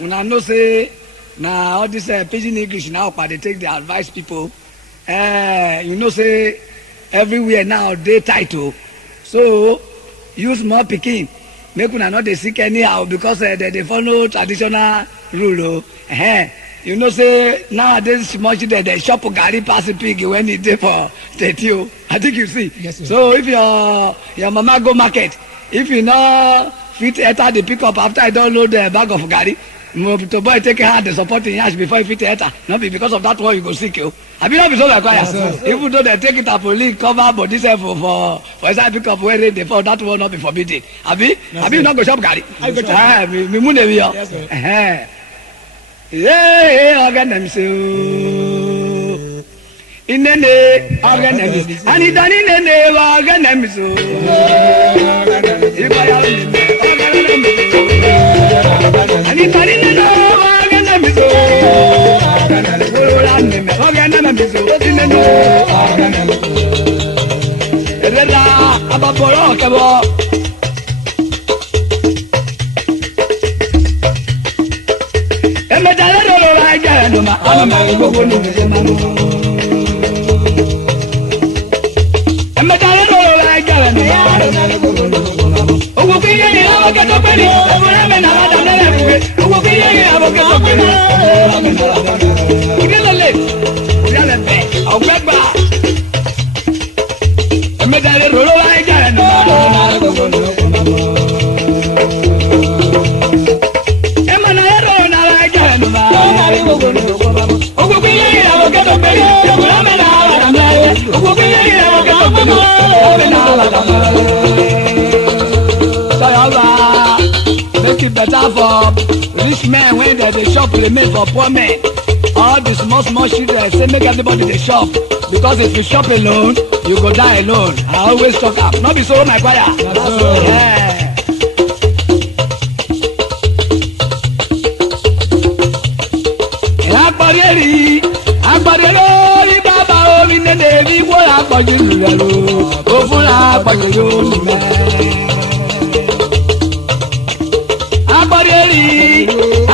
Una know say na all this pidgin English now they take the advise people. You know say everywhere now dey title, so use more pikin make una no dey sick anyhow because they follow traditional rule. You know say nowadays small children dey chop garri pass pig when e dey for statue. I think you see. Yes, sir. So if your mama go market, if you no fit enter the pickup after you don load the bag of garri, to boy take hand dey support him yansh before you fit enter. No be because of that one you go sick o. Abi no be so like Yes, choir. Even though they take it as police cover body sef for inside pickup wey rain dey fall, that one no be forbidden. Abi you no go chop garri. Me mu dey be yo. Organ say o. Inene organ say. Ani dani nene organ say o. Ibaya nene organ say. Ani dani nene organ say o. Ora nene organ say o. Inene organ say. Ereda ababoro kebo. Make it better for rich men when they shop remain for poor men. All the small children say make everybody dey shop, because if you shop alone you go die alone. I always talk up, no be so my choir. Agbadere baba omi nene bi wo agbọju lulẹ lo, o fúnra agbọju yóò lulẹ.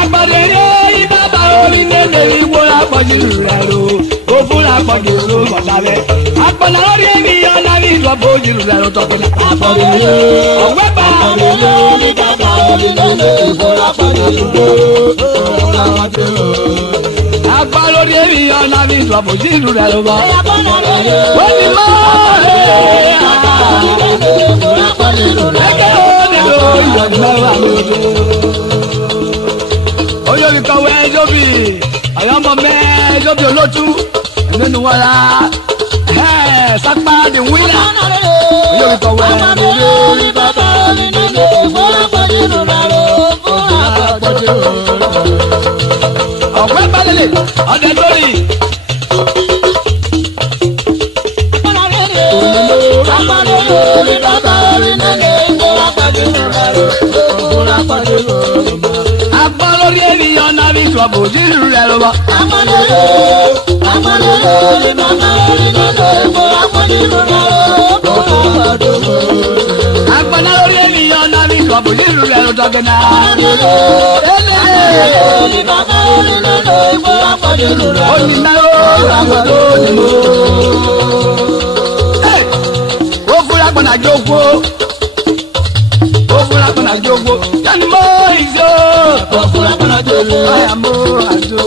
Agbadere baba omi nene bi wo agbọju lulẹ lo, o fúnra agbọju yóò mọ̀sábẹ́. Agbọ̀nà lórí èmi ọ̀la ní ìlọ́bù ojú lulẹ̀ ló tọ́kìlá. Agbọ̀dere ọ̀wẹ́ bá agbọ̀dere baba omi nene bi wo agbọju lulẹ lo, o fúnra agbọju yóò. Agba lórí èmi ọ̀nà mi ìjọba òjì ìlú rẹ̀ ló bọ̀. Wọ́n ti mọ́ ẹ̀kẹ́ òní ló ìyọ̀dún mẹ́wàá lójú. Oyè olùkọ́wé ẹjọ́bì ọ̀yọ́mọ mẹ́ẹ̀ẹ́dọ́bì olótú nínú wọn la sápá di wíńdà. Oyè olùkọ́wé ẹjọ́bì bàbá mi nínú ìfowópamọ́ nínú rẹ̀ ló fún àpọ̀jù. Ọ̀pẹ́ balẹ̀lẹ̀ ọ̀dẹ lórí. Agbọ́n lórí ènìyàn náà bí ìṣọ̀bù jíjù rẹ̀ ló bọ̀. Agbọ́n lórí ènìyàn náà bí ìṣọ̀bù jíjù rẹ̀ ló tọ́kẹ́ náà. Ó fúra gbọ́nà jókòó. Ó fúra gbọ́nà jókòó. Yanni mo ìjó. Ó fúra gbọ́nà jókòó. Báyà mo àjò.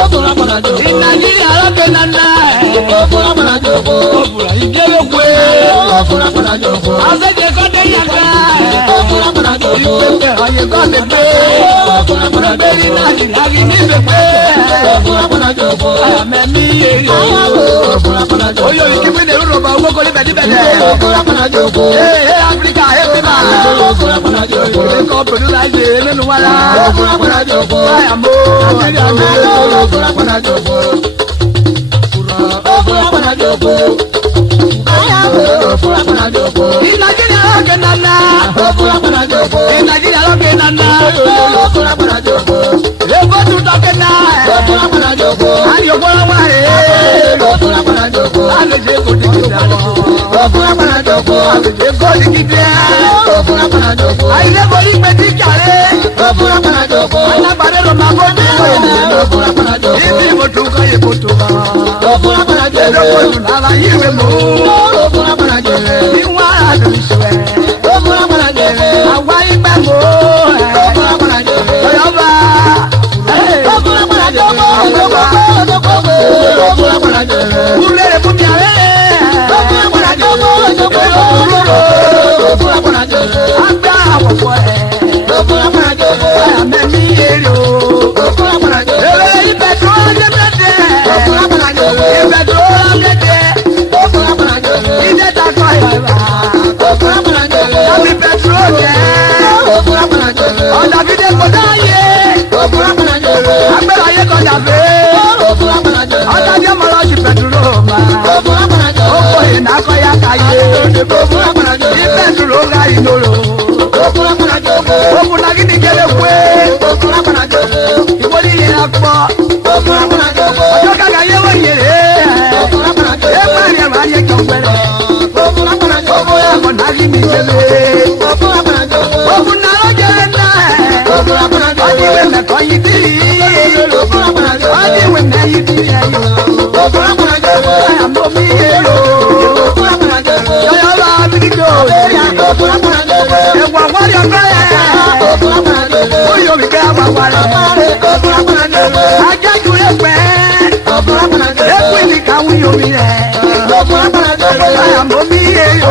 Ó fúra gbọ́nà jókòó. Ìnàjíríà lọ́kẹ́ nánà. Ó fúra gbọ́nà jókòó. Ó fúra ìjẹ́wé pé. Ó fúra gbọ́nà jókòó. Àṣejẹ kọ́dé yàgá. Ó fúra gbọ́nà jókòó. Ìpèpè ọ̀yẹ̀ kọ́ lè pé. Ó fúra gbọ́nà jókòó. Ìpèpè Nàìjíríà kì í ní ìpèpè. Ó fúra gbọ́nà jókòó. Àyàmẹ́mí èrè. Ó fúra gbọ́nà jókòó. Oyè ìkíkí ni ìrúrò bá owó kọ́lé bẹ̀díbẹ̀dẹ̀. Ó fúra gbọ́nà jókòó. Ee Áfíríkà ẹ̀ fi máa. Ó fúra gbọ́nà jókòó. Ẹ̀kọ́ pòdúrà ṣe nínú wa la. Ó fúra gbọ́nà jókòó. Àyàmó Nàìjíríà mi. Ó fúra gbọ́nà jókòó. Ó fúra gbọ́nà jókòó. Àyàmó ó fúra gbọ́nà jókòó. Ìnàjíríà lọ́kẹ́ nánà. Ó fúra gbọ́nà jókòó. Ìnàjíríà lọ́kẹ́ nánà. Ó fúra gbọ́nà jókòó. Èkó tún tọ́kẹ́ náà. Ó fúra gbọ́nà jókòó. Ayọ̀kọ́ lọ́wọ́ rẹ̀. Ó fúra gbọ́nà jókòó. Àlejò kò ní kí n ó fúra gbọ́nà jókòó. Àlejò kò ní kí n ó fúra gbọ́nà jókòó. Àìlẹ́kọ̀ọ́ ní pẹ̀tí kàrẹ́. Ogun ala yiwe mo. Ogun apana jere. Iwa aduswe. Ogun apana jere. Awa ipe mo. Ogun apana jere. Oyoba. Ogun apana jere. Ogun apana jere. Ulere pumiare. Ogun apana jere. Ogun apana jere. Agba awofo e. Ogun apana jere. Amemi ero. Ogun apana jere. Ere ipe to je bete. Ogun apana jere. Ipe to bete. Ogun apana jere. Ide ta ko ya. Ogun apana jere. Ami petro je. Ogun apana jere. Oda vide ko daye. Ogun apana jere. Agbera ye ko dabe. Ogun apana jere. Oda je mo lo si petro ma. Ogun apana jere. Oko ina ko ya kaye. Ogun apana jere. Ipe petro ga inoro. Ogun apana jere. Ogun na gidi jere kwe. Ogun apana jere. Iwoli ye akpo. Ogun apana jere. Ojo kaga ye wo yere. Ogun apana jere. E ma ni ma ye jongbere. Ogun apana jere. Ogun ya na gidi jere. Ogun apana jere. Ogun na lo jere na. Ogun apana jere. Odi we me ko yiti. Ogun apana jere. Odi we me yiti ayo. Ogun apana jere. Ambo mi ero. Ogun apana jere. Yo yo ba mi go. Ogun apana jere. E wa wa yo ba. Ogun apana jere. Oyo mi ga wa wa. Ogun apana jere. Aja ju e pe. Ogun apana jere. E ku ni ka wi yo mi re. Ogun apana jere. Ambo mi ero.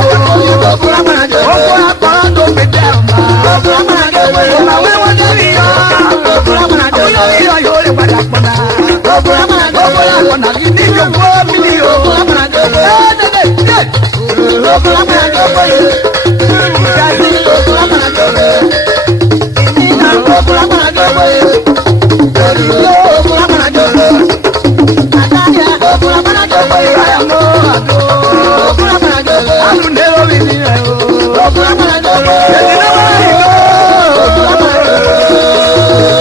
Ogun apana jere. Ogun apana do me de ma. Ogun apana jere. Ma we wo de ri yo. Ogun apana jere. Oyo yo le pada pona. Ogun apana jere. Ogun apana ki ni yo wo mi ni yo. Ogun apana jere. Ogun apana jere. Ogun apana jere. Ina ogun apana jere. Ogun apana jere. Ataya ogun apana jere. Ayamo ado. Ogun apana jere. Alunde lo mi ni re o. Ogun apana jere. Edina wa iko. Ogun apana jere.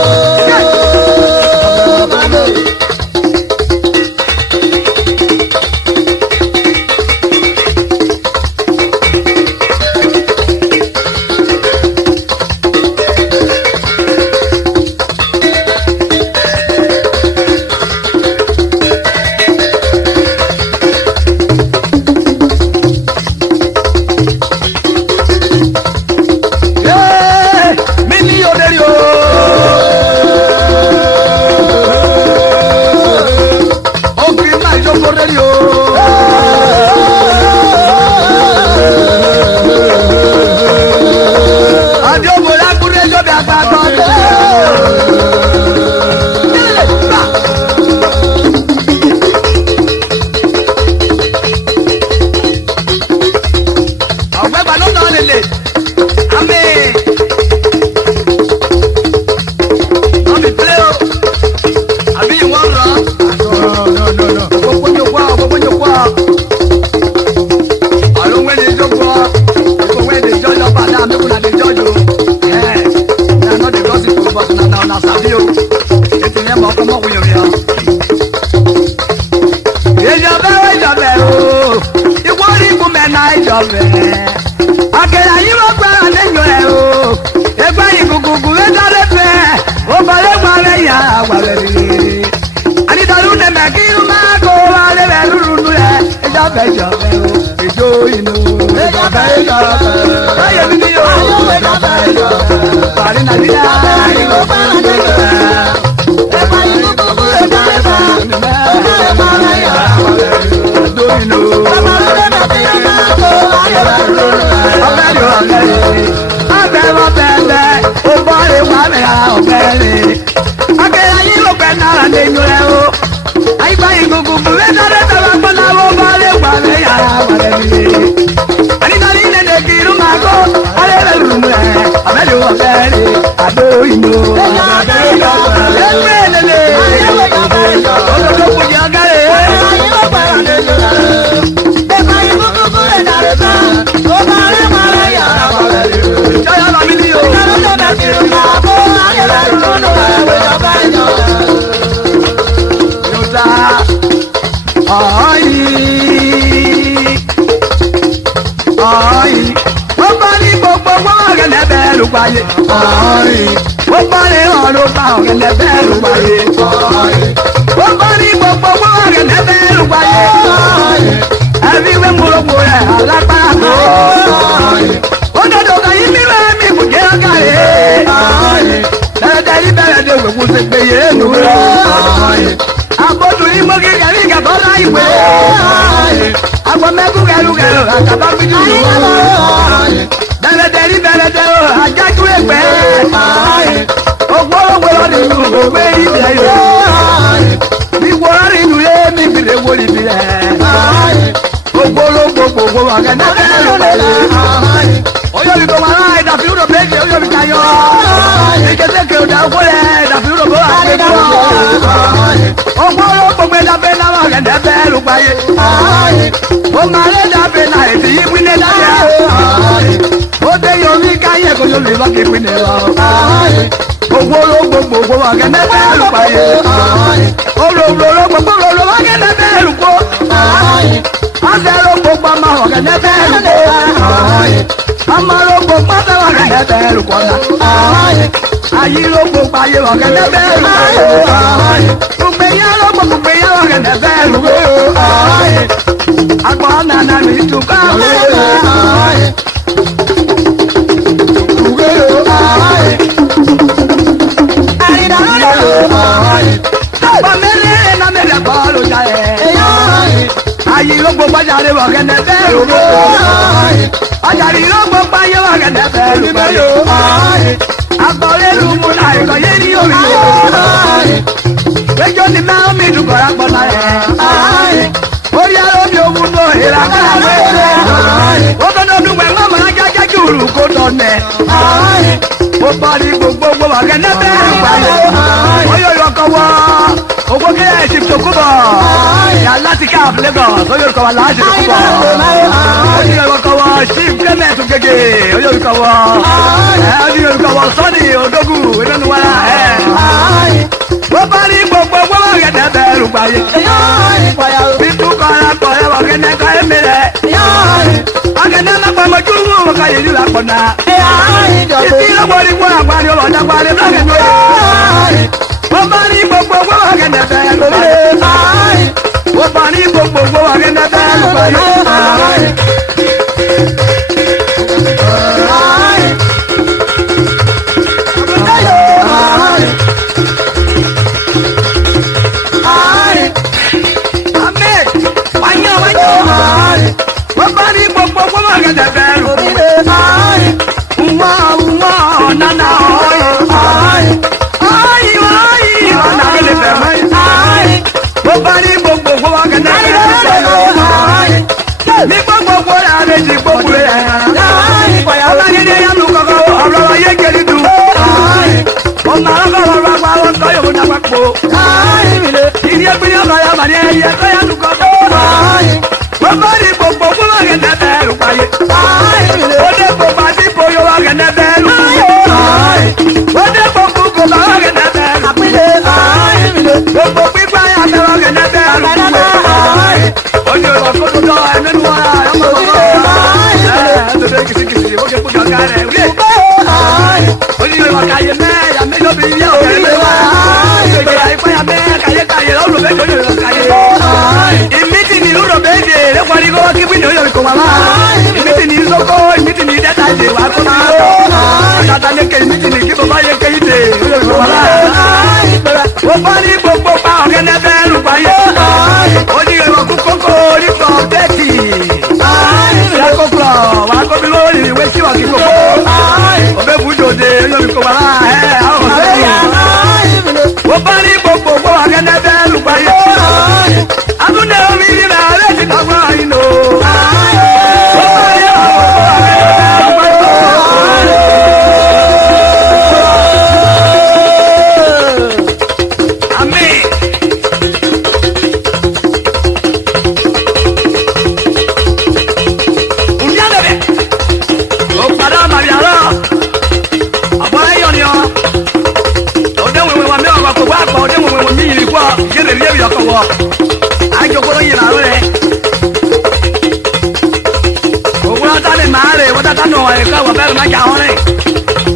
wáyé. Ó bá ní ọ̀rọ̀ bá ọ̀gẹ̀dẹ̀ bẹ́ẹ̀ ló wáyé. Ó bá ní gbogbo owó ọ̀gẹ̀dẹ̀ bẹ́ẹ̀ ló wáyé. alágbára tó. Ó dọ̀dọ̀ kan yí mi rẹ̀ mi kò jẹ́ ọ̀gárẹ̀. Tẹ́lẹ̀tẹ́ yí bẹ̀rẹ̀ dé òkú ṣe pé yé nù rẹ̀. Àbọ̀dù yí mọ́ kí kẹ́rí kẹ́kọ́ láì pé. Àgbọ̀ mẹ́kú kẹ́rù kẹ́rù àkàbá fi dùn. Tẹ́lẹ̀tẹ́ yí bẹ̀rẹ̀ dé àjájú ẹgbẹ́. Ògbólógbó lọ́dún ìlú ògbé ìbílẹ̀ yóò. Bí wọ́n rí ìlú yé mi bìrẹ̀ wò ní ìbílẹ̀. Ògbólógbó gbogbo ọ̀gẹ̀dẹ̀ bẹ́ẹ̀ ló lẹ̀. Oyori ko mara ìdàfíù rò méje oyori ka yọ. Ìkẹsẹ̀kẹ̀ òdà ògbólẹ̀ ìdàfíù rò bó àgbẹ̀ bọ̀. Ògbólógbó gbé dábẹ́ náà ọ̀gẹ̀dẹ̀ bẹ́ẹ̀ ló gbáyé. Ó máa lé dábẹ́ náà ètí yí wílé dáyà. Ó dé yorí káyé kó yóò lè lọ kí wílé lọ. Ògbólógbó gbogbo ọ̀gẹ̀dẹ̀ bẹ́ẹ̀ ló gbáyé. Olóògbólógbó gbogbo ọ̀gẹ̀dẹ̀ bẹ́ẹ̀ ló kó. Ọ̀sẹ̀ ló gbogbo ọmọ ọ̀gẹ̀dẹ̀ bẹ́ẹ̀ ló kó. Amalogo pátá ọ̀gẹ̀dẹ̀ bẹ́ẹ̀ ló kọ́ la. Ayílógo payé ọ̀gẹ̀dẹ̀ bẹ́ẹ̀ ló kọ́. Gbogbo yẹn ọ̀gẹ̀dẹ̀ bẹ́ẹ̀ ló kọ́. Agbọ̀n nana mi tukọ̀ ayílógo pàjáde ọ̀gẹ̀dẹ̀ bẹ́ẹ̀ ló kọ́. Ọjàrí ló gbọ́ páyé ọ̀gẹ̀dẹ̀ bẹ́ẹ̀ ló kọ́. Agbọ̀lé lu mu náà ìkọ̀ yé ní orí o. Péjọ ni mẹ́rin mi dùn kọ́ra gbọ́ náà yẹn. Orí aró mi ò wúlò ìlà kára wẹ́rẹ́. Ó tọ́jú ọdún wẹ̀ wọ́n mọ̀ ajá kí òrù kó tọ̀ nẹ̀. Ó bọ́ ní gbogbo ọ̀gẹ̀dẹ̀ bẹ́ẹ̀ ló páyé. Ó yọ ìyọkọ̀ wọ́. Ogo kí ẹ̀ ṣe tókù bọ̀. Yà láti káàf Lagos. Ó yọ ìkọ̀ wà láti tókù bọ̀. Ó yọ ìkọ̀ wọ̀ Chief Clement Gègé. Ó yọ ìkọ̀ wọ̀. Ó yọ ìkọ̀ wọ̀ Sọ́ọ̀dì Odógù. Inú wa ó bá ní gbogbo gbọ́dọ̀ gẹ̀dẹ̀ bẹ́ẹ̀ ló gbáyé. Bí túkọ̀ra kọ̀ ẹ̀ wọ̀ gẹ̀dẹ̀ kọ̀ ẹ̀ mìíràn. Ọ̀gẹ̀dẹ̀ lápá mojú wù ká yẹ ní lápọ̀nà. Ìdí lọ́wọ́ ní wọ́n àgbáyé ọ̀dà gbáyé lọ́gẹ̀dẹ̀. Ó bá ní gbogbo gbọ́dọ̀ gẹ̀dẹ̀ bẹ́ẹ̀ ló gbáyé. Ó bá ní gbogbo gbọ́dọ̀ gẹ̀dẹ̀ bẹ́ẹ̀ ló gbáyé.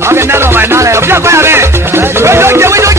Okay, now,